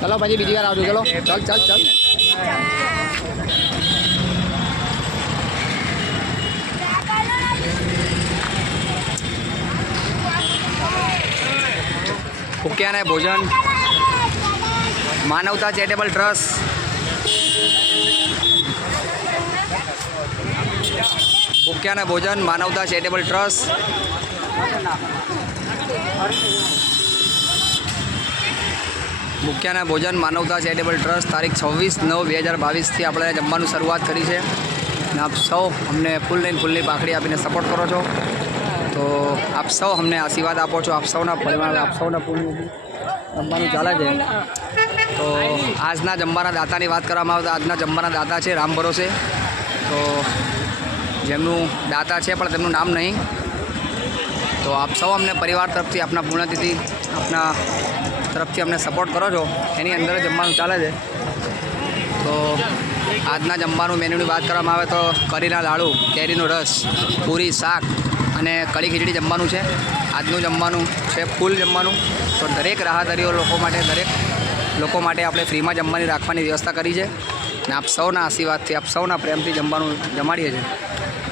चलो भाई बीजी बार आवजो चलो चल चल चल भूख्या ने भोजन मानवता चैरिटेबल ट्रस्ट भूख्या ने भोजन मानवता चैरिटेबल ट्रस्ट ભૂખ્યાના ભોજન માનવતા ચેરિટેબલ ટ્રસ્ટ તારીખ 26/9/2022 થી આપણે જમવાનું શરૂઆત કરી છે અને આપ સૌ અમને ફૂલની પાખડી આપીને સપોર્ટ કરો છો તો આપ સૌ અમને આશીર્વાદ આપો છો. આપ સૌના પરિવાર આપ સૌના ફૂલની જમવાનું ચાલે છે. તો આજના જમવાના દાતાની વાત કરવામાં આવે તો આજના જમવાના દાતા છે રામ ભરોસે. તો જેમનું દાતા છે પણ તેમનું નામ નહીં. તો આપ સૌ અમને પરિવાર તરફથી આપના પુણ્યતિથિ આપના તરફથી અમને સપોર્ટ કરો છો એની અંદર જમવાનું ચાલે છે. તો આજના જમવાનું મેન્યુની વાત કરવામાં આવે તો કરીના લાડુ, કેરીનો રસ, પૂરી, શાક અને કઢી ખીચડી જમવાનું છે. આજનું જમવાનું છે ફૂલ જમવાનું. તો દરેક રાહદારીઓ દરેક લોકો માટે આપણે ફ્રીમાં જમવાની રાખવાની વ્યવસ્થા કરી છે અને આપ સૌના આશીર્વાદથી આપ સૌના પ્રેમથી જમવાનું જમાડીએ છીએ.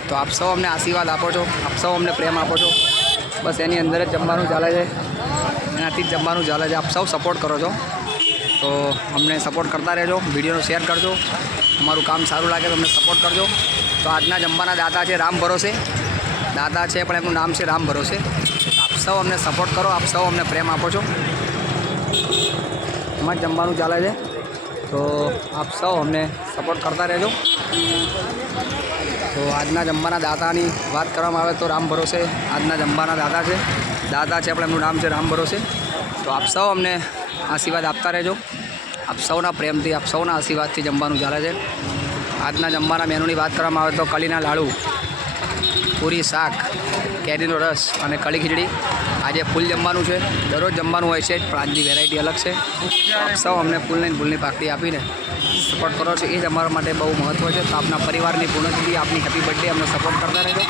તો આપ સૌ અમને આશીર્વાદ આપો છો, આપ સૌ અમને પ્રેમ આપો છો. બસ એની અંદર જ જમવાનું ચાલે છે, એનાથી જ જમવાનું ચાલે છે. આપ સૌ સપોર્ટ કરો છો તો અમને સપોર્ટ કરતા રહેજો, વિડીયોનો શેર કરજો, અમારું કામ સારું લાગે તો અમને સપોર્ટ કરજો. તો આજના જમવાના દાતા છે રામ ભરોસે. દાતા છે પણ એમનું નામ છે રામ ભરોસે. આપ સૌ અમને સપોર્ટ કરો, આપ સૌ અમને પ્રેમ આપો છો. એમાં જ જમવાનું ચાલે છે. તો આપ સૌ અમને સપોર્ટ કરતા રહેજો. તો આજના જમવાના દાતાની વાત કરવામાં આવે તો રામ ભરોસે આજના જમવાના દાતા છે પણ એમનું નામ છે રામ ભરોસે. તો આપ સૌ અમને આશીર્વાદ આપતા રહેજો. આપ સૌના પ્રેમથી આપ સૌના આશીર્વાદથી જમવાનું ચાલે છે. આજના જમવાના મેનુની વાત કરવામાં આવે તો કળીના લાડુ, પૂરી, શાક, કેરીનો રસ અને કઢી ખીચડી. આજે ફૂલ જમવાનું છે. દરરોજ જમવાનું હોય છે પણ આજની વેરાયટી અલગ છે. આપ સૌ અમને ફૂલની પાકડી આપીને સપોર્ટ કરો છો એ જ અમારા માટે બહુ મહત્ત્વ છે. તો આપના પરિવારની પૂર્ણતિથિ, આપની હેપી બર્થડે અમને સપોર્ટ કરતા રહેજો.